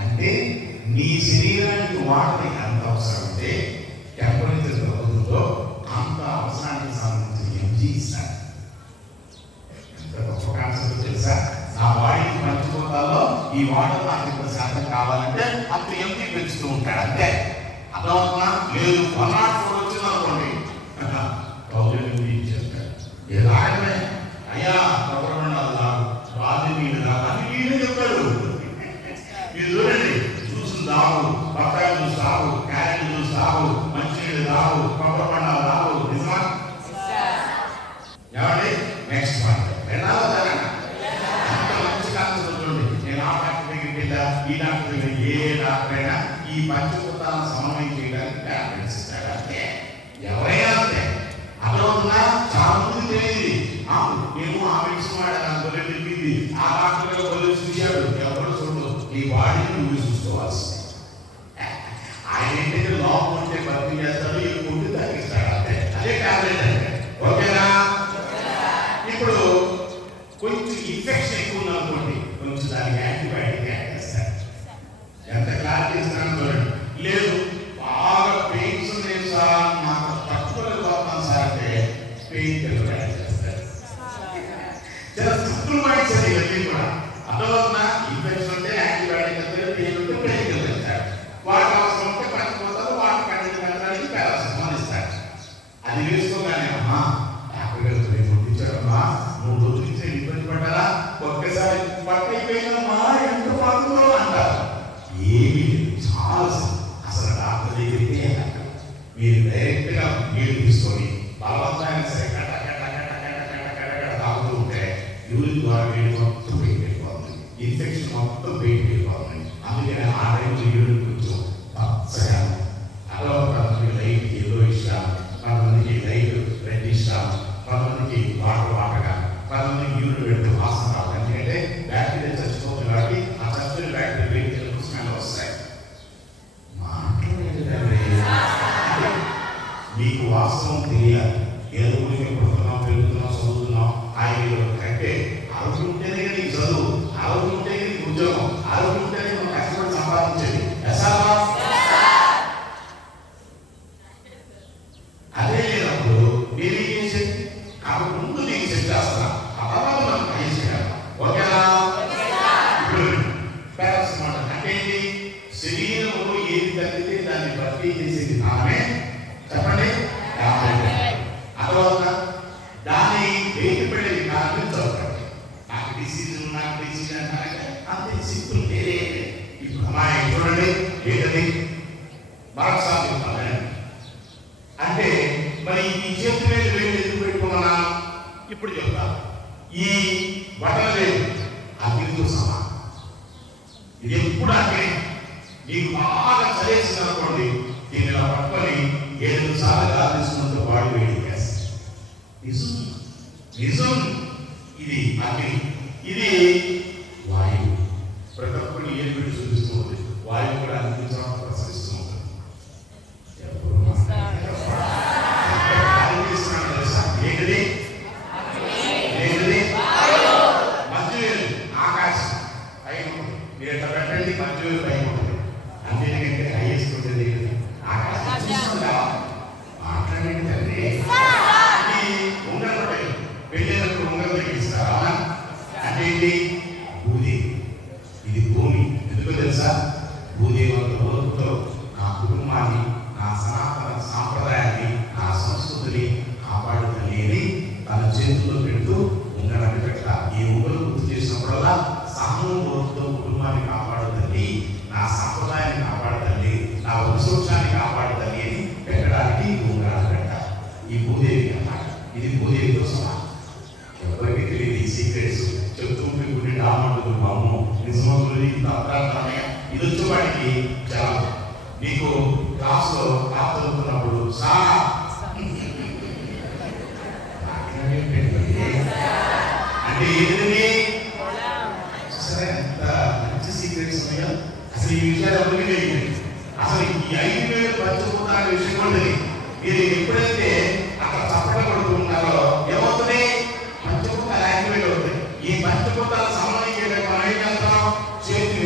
అంటే నీ శరీరానికి వాటర్ ఎంత అవసరం అంటే టెంపరేచర్ రోజుల్లో అంత అవసరానికి సంబంధించిన ఎంజీ ఇస్తాడు. ఎంత గొప్ప కాన్సెప్ట్ తెలుసా? నా బాడీకి పంచిపోతాలో ఈ వాటర్ నాకు ఇంత శాతం కావాలంటే అంత ఎంజీ పెంచుతూ ఉంటాడు. అంతే అర్థమవుతున్నా? లేదు 104 వచ్చింది అనుకోండి ఇచ్చేస్తాడు. అయ్యా కొబ్బరిబొండాలు తాగు, బాధి నీళ్ళు తాగు అని నీళ్ళు చెప్పాడు. మీరు చూడండి, జ్యూస్ తాగు, బత్తాయి జ్యూస్ తాగు, క్యారెట్ జ్యూస్ తాగు, మంచినీళ్ళు తాగు, కొబ్బరిబొండాలు తాగు. నిజమా? ఏమండి? నెక్స్ట్ పాయింట్ రెండవ అంత మంచి కాన్సెప్ట్ చూడండి. నేను ఆ డాక్టర్ దగ్గరికి వెళ్ళా, ఈ డాక్టర్ దగ్గర ఏ డాక్టర్ అయినా ఈ పంచభూతాలను సమన్వయం చేయడానికి టాబ్లెట్స్ ఇస్తాడు. అంటే ఎవరైనా అంతే. అర్థమవుతుందా? చాలా మంది తెలియదు. మేము ఆ మెడిసిన్ వాడాను, గొర్రె తిప్పింది, ఆ డాక్టర్ గొర్రె చూశాడు. ఎవరు చూడు, ఈ బాడీని నువ్వు చూసుకోవాల్సింది. ఆయన ఏంటంటే లోపం ఉంటే భర్తీ చేస్తాడు, ఎక్కువ ఉంటే తగ్గిస్తాడు. అంతే, అదే టాబ్లెట్ అంటే. ఓకేనా? ఇప్పుడు కొంచెం ఇన్ఫెక్షన్ ఎక్కువ ఉందనుకోండి, కొంచెం దానికి యాంటీబయాటిక్ యాడ్ చేస్తాడు. ఎంత క్లారిటీ ఇస్తాను చూడండి. లేదు బాగా పెయిన్స్ ఉన్నాయి సార్, నాకు తట్టుకోలేకపోతున్నాను సార్ అంటే పెయిన్ కిల్లర్ యాడ్ చేస్తాడు. చాలా సింపుల్ మైండ్స్ అది ఇవన్నీ కూడా. అర్థమవుతుందా? ఇన్ఫెక్షన్ ఉంటే యాంటీబయాటిక్ ఇస్తారు, పెయిన్ ఉంటే పెయిన్ కిల్లర్ ఇస్తారు. వాటికి అవసరం ఉంటే పంచిపోతారు, వాటి కంటికి పెట్టడానికి పారాసిటమాల్ ఇస్తాడు. అది వేసుకోగానే అమ్మా డాక్టర్ గారు కొట్టించాడమ్మా, 3 రోజులు ఇచ్చే ఇబ్బంది పడ్డారా, ఒక్కసారి పట్టయిపోయిందమ్మా ఎంత పాత్రలో అంటారు. ఏమి చాలా అసలు డాక్టర్ దగ్గరికి మీరు డైరెక్ట్ గా నీళ్ళు తీసుకొని బలవంతమైన సరే కట్ట కట్ట కట్ట కట్ట కట్ట కట్ట కట్ట తాగుతూ ఉంటే యూరిన్ ద్వారా వేడి మొత్తం బయట వెళ్ళిపోతుంది, ఇన్ఫెక్షన్ మొత్తం బయట వెళ్ళిపోతుంది. అందుకని ఆ టైంలో యూరిన్ కొంచెం పచ్చగా అలా కొంతమందికి లైట్ ఎల్లో ఇష్టం, కొంతమందికి లైట్ రెడ్ ఇష్టం, కొంతమందికి వాటర్గా, కొంతమందికి యూరిన్ పెడుతూ వాసన రావాలి. ఎందుకంటే బ్యాక్టీరియా చచ్చిపోతుంది కాబట్టి ఆ చచ్చిపోయిన బ్యాక్టీరియా వేడి స్మెల్ వస్తాయి. మీకు వాస్తవం తెలియాలి. ఏదో ఊరికి పడుతున్నాం, పెరుగుతున్నాం, చదువుతున్నాం, ఆయన కంటే ఆరోగ్యం ఉంటేనే నీకు చదువు, ఆరోగ్యం ఉంటేనే నీకు ఉద్యోగం, ఆరోగ్యం ఉంటేనే మనం కష్టపడి సంపాదించేది. అదే లేనప్పుడు నేనేం చేసేది? కాబట్టి ముందు నీకు సెట్ చేస్తున్నా, ఆ తర్వాత మనం ట్రై చేయాలి. ఓకేనా? ఇప్పుడు పారాసిటమాల్ అంటే శరీరంలో ఏది తగ్గితే దాన్ని భర్తీ చేసేది నామే. చెప్పండి. అర్థమవుత? దాన్ని వెయిట్ పడేది కారణం చదవండి. నాకు డిసీజ్ అంటారంటే అంతే సింపుల్. వేరే ఇప్పుడు అమ్మాయి చూడండి ఏంటది మరొకసారి చెప్తాను. అంటే మరి ఈ చేతి మీద వేలు ఎందుకు పెట్టుకున్నా ఇప్పుడు చెప్తా. ఈ బటన్ లేదు అగ్నితో సమానం. ఇది ఎప్పుడు అంటే నీకు బాగా చలేసింది అనుకోండి, దీన్ని ఇలా పట్టుకొని 7 సార్లు గాలిస్తున్నంత బాడీ వేడి చేస్తుంది. నిజం నిజం. ఇది అగ్ని, ఇది వాయువు. ప్రతి ఒక్కరు ఏం పెట్టి చూపిస్తూ ఉంది. వాయువు కూడా అందించడం ప్రసరిస్తూ ఉంటుంది. ఏంటిది? ఏంటిది? మంచువేలు ఆకాశం పైన ఉంటుంది. మీరు ఎట్లా పెట్టండి, మంచువేలు పైన ఉంటుంది. అంతేందుకంటే హైయెస్ట్ ఉంటుంది ఆకాశం. మాట్లాడండి తండ్రి. ఉంగరం ఉంటాయి, పెళ్ళినప్పుడు ఉంగరం తగ్గిస్తారా అంటే ఏంటి? భూదేవి. ఇది భూమి. ఎందుకో తెలుసా? భూదేవి ఒక రోజుతో నా కుటుంబాన్ని, నా సనాతన సాంప్రదాయాన్ని, నా సంస్కృతిని కాపాడుతని అని తన చేతుల్లో పెడుతూ ఉంగరాన్ని పెట్టా. ఈ ఉంగరం గుర్తు చేసినప్పుడల్లా సామూహికతో కుటుంబాన్ని కాపాడుతుంది, నా సాంప్రదాయాన్ని కాపాడుతుంది, నా వంశోత్సవాన్ని కాపాడుతుంది అని పెట్టడానికి ఉంగరాలు పెట్టాలి. ఈ భూదేవి అన్నమాట. ఇది భూదేవితో సమానం. ఎవరికి తెలియదు ఈ సీక్రెట్స్. చెప్తుంటే గుడి రామంటుంది బాము నిజమంతులు ఇంత అర్థార్థమయ్య. ఇది వచ్చేవాడికి చాలా నీకు క్లాస్లో క్లాస్ చదువుతున్నప్పుడు చాలా అంటే ఏంటండి సరే ఎంత మంచి సీక్రెట్స్ ఉన్నాయో. అసలు ఈ విషయాలు ఎవరికి తెలియదు. అసలు ఈ 5,000 పంచభూతాల విషయం ఉంటుంది. మీరు ఎప్పుడైతే అక్కడ చప్పట కొడుతున్నారో ఏమవుతుంది? పంచభూతాలు యాక్టివేట్ అవుతాయి. ఈ పంచభూతాలు సమన్వయం చేయడానికి మనం ఏం చేస్తాం? చేతి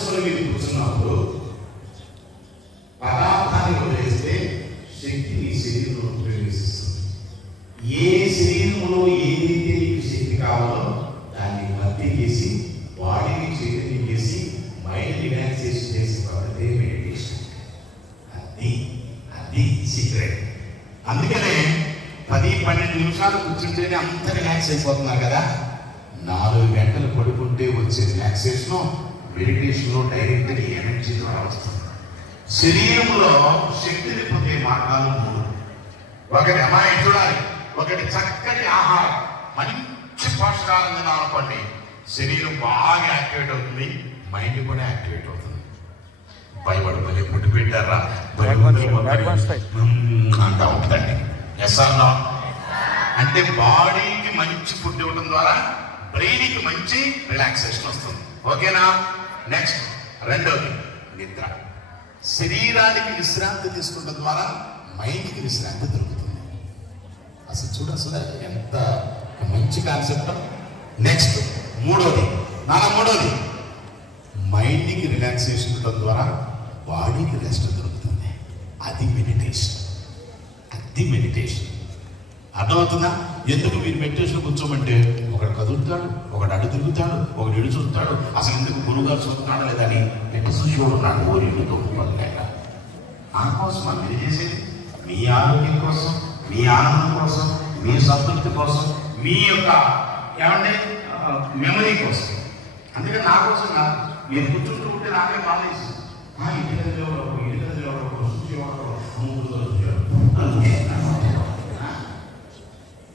మూసుకొని మీరు కూర్చున్నప్పుడు పదార్థాన్ని వదిలేస్తే శక్తి నీ శరీరంలో ప్రవేశిస్తుంది. ఏ శరీరంలో ఏదైతే నీకు శక్తి కావాలో దాన్ని భర్తీ చేసి బాడీని చైతన్యం చేసి మైండ్ రిలాక్సేషన్ చేసి పద్ధతే మెడిటేషన్. అది సీక్రెట్. అందుకనే 10-12 నిమిషాలు కూర్చుంటేనే అంత రిలాక్స్ అయిపోతున్నారు కదా. 4 గంటలు పడుకుంటే వచ్చే రిలాక్సేషన్ మెడిటేషన్లో డైరెక్ట్ ఎనర్జీ ద్వారా వస్తుంది. శరీరంలో శక్తిని పొందే మార్గాలు 3. ఒకటి అమ్మాయి చూడాలి, ఒకటి చక్కటి ఆహారం, మంచి పోషకాలను తినాలనుకోండి, శరీరం బాగా యాక్టివేట్ అవుతుంది, మైండ్ కూడా యాక్టివేట్ అవుతుంది. భయపడమని పుట్టి పెట్టారా అంటా ఉంటుందండి. ఎస్ఆర్లో అంటే బాడీకి మంచి ఫుడ్ ఇవ్వడం ద్వారా బ్రెయిన్కి మంచి రిలాక్సేషన్ వస్తుంది. ఓకేనా? నెక్స్ట్ రెండోది నిద్ర. శరీరానికి విశ్రాంతి తీసుకుంటం ద్వారా మైండ్కి విశ్రాంతి దొరుకుతుంది. అసలు ఎంత మంచి కాన్సెప్ట్. నెక్స్ట్ మూడోది మైండ్కి రిలాక్సేషన్ ఉండడం ద్వారా బాడీకి రెస్ట్ దొరుకుతుంది. అది మెడిటేషన్. అర్థమవుతుందా? ఎందుకు మీరు మెడిటేషన్ కూర్చోమంటే ఒకడు కదులుతాడు, ఒకడు అడు తిరుగుతాడు, ఒకడు ఇడు చూస్తాడు. అసలు ఎందుకు గురువుగారు చూస్తున్నాడు లేదా అని చూడు నాకు ఓరిని తోడుకోవాలి లేక. దానికోసం మీరు చేసేది మీ ఆరోగ్యం కోసం, మీ ఆనందం కోసం, మీ సంతృప్తి కోసం, మీ యొక్క మెమరీ కోసం. అందుకని నా కోసం కాదు. మీరు కూర్చుంటూ ఉంటే నాకే బాధేసి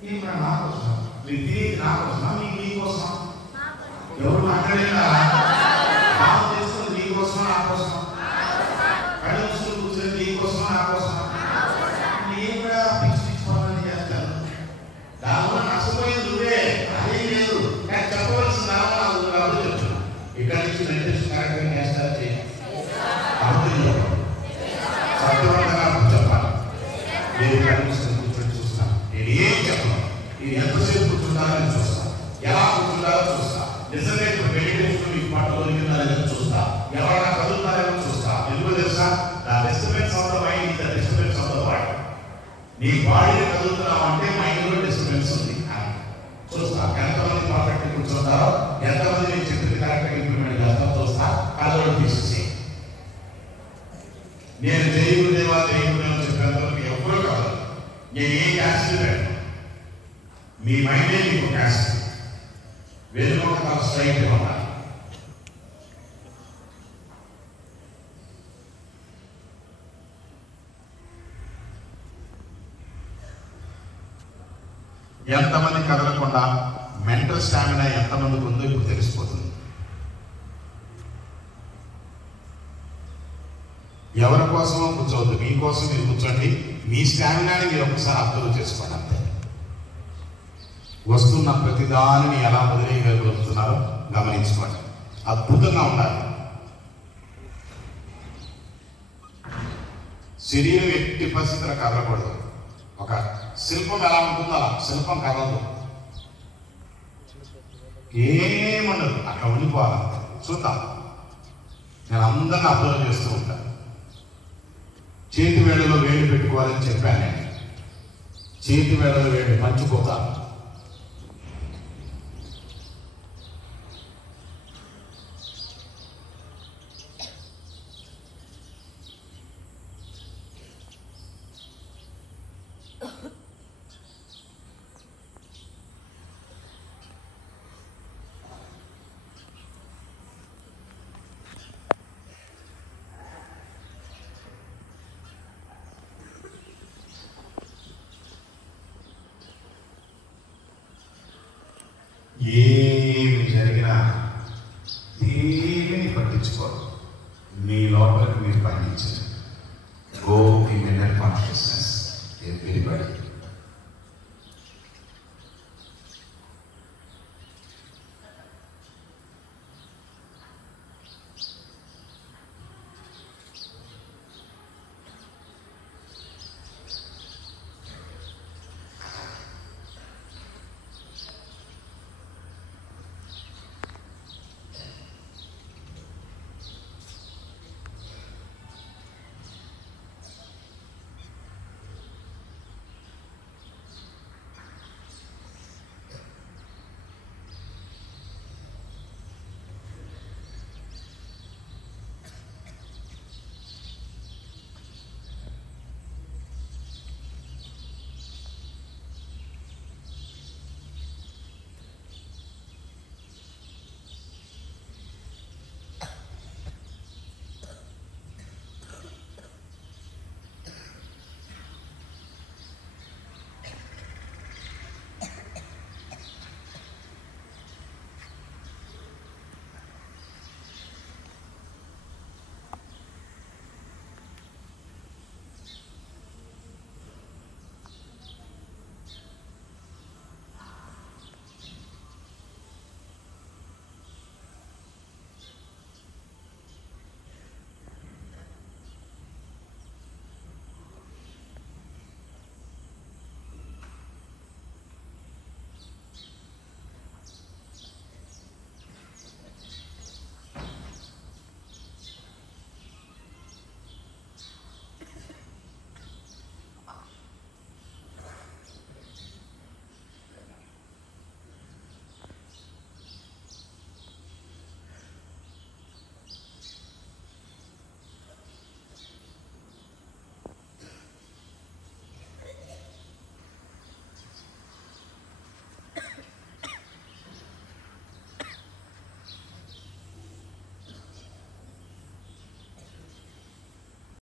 ఇంటి నా కోసం మీరు తిరిగి నా కోసమా మీకోసమా? ఎవరు మాట్లాడేలా చేసుకుని నీకోసమా నా కోసమా? కళ్ళు చూసుకుని కూర్చొని నీకోసమా నా కోసమా? నేను కూడా పిచ్చి చేస్తాను. దానివల్ల నష్టపోయేది నువ్వే, అదేం లేదు. కానీ చెప్పవలసిన దాని చెప్తున్నా. ఇక్కడ నుంచి మెడిటేషన్ కార్యక్రమం చేస్తారు సత్యవంతంగా చెప్పాలి. నేను కూర్చొని చూస్తాను. నేను ఏం చెప్పను, నేను ఎంతసేపు కూర్చుంటానో నేను చూస్తాను, ఎలా కూర్చుంటారో చూస్తా, నిజంగా ఇప్పుడు మెడిటేషన్ ఈ పాటలో ఉన్నారని చూస్తా, ఎవరైనా కదులుతారని చూస్తా. ఎందుకు తెలుసా? నా disturbance of the mind is the disturbance of the body. నీ బాడీని కదులుతున్నావు అంటే మైండ్లో డిస్టర్బెన్స్ ఉంది చూస్తా. ఎంతమంది పర్ఫెక్ట్ కూర్చుంటారో, ఎంతమంది నేను చెప్పింది కరెక్ట్గా ఇంప్లిమెంట్ చేస్తారో చూస్తా. కళ్ళలో తీసేసి నేను దేవుదేవా చెప్పేంతవరకు ఎవరూ కాదు. నేను ఏ క్యాస్టిల్ పెట్టను. మీ మైండే మీకు క్యాస్టిల్. వెనుక తల స్ట్రైట్ ఉండాలి. ఎంతమంది కదలకుండా మెంటల్ స్టామినా ఎంతమందికి ఉందో ఇప్పుడు తెలిసిపోతుంది. ఎవరి కోసమో కూర్చోవద్దు, మీకోసం మీరు కూర్చోండి. మీ స్టామినాని మీరు ఒకసారి అబ్జర్వ్ చేసుకోండి. అంతే. వస్తున్న ప్రతిదానిని ఎలా వదిలేయగలుగుతున్నారో గమనించుకోండి. అద్భుతంగా ఉండాలి. శరీరం ఎట్టి పరిస్థితుల్లో కదలకూడదు. ఒక శిల్పం ఎలా ఉంటుందో అలా శిల్పం కదలదు, ఏమన్నదు, అట్లా ఉండిపోవాలి. చూద్దాం. నేను అందరిని అబ్జర్వ్ చేస్తూ ఉంటాను. చేతి వేళలో వేడి పెట్టుకోవాలని చెప్పాను నేను. చేతి వేళలో వేడి పంచుకోతాను. ఏమి జరిగినా ఏమీ పట్టించుకోరు. మీ లోపలికి మీరు పండించండి. Go in mental consciousness everybody.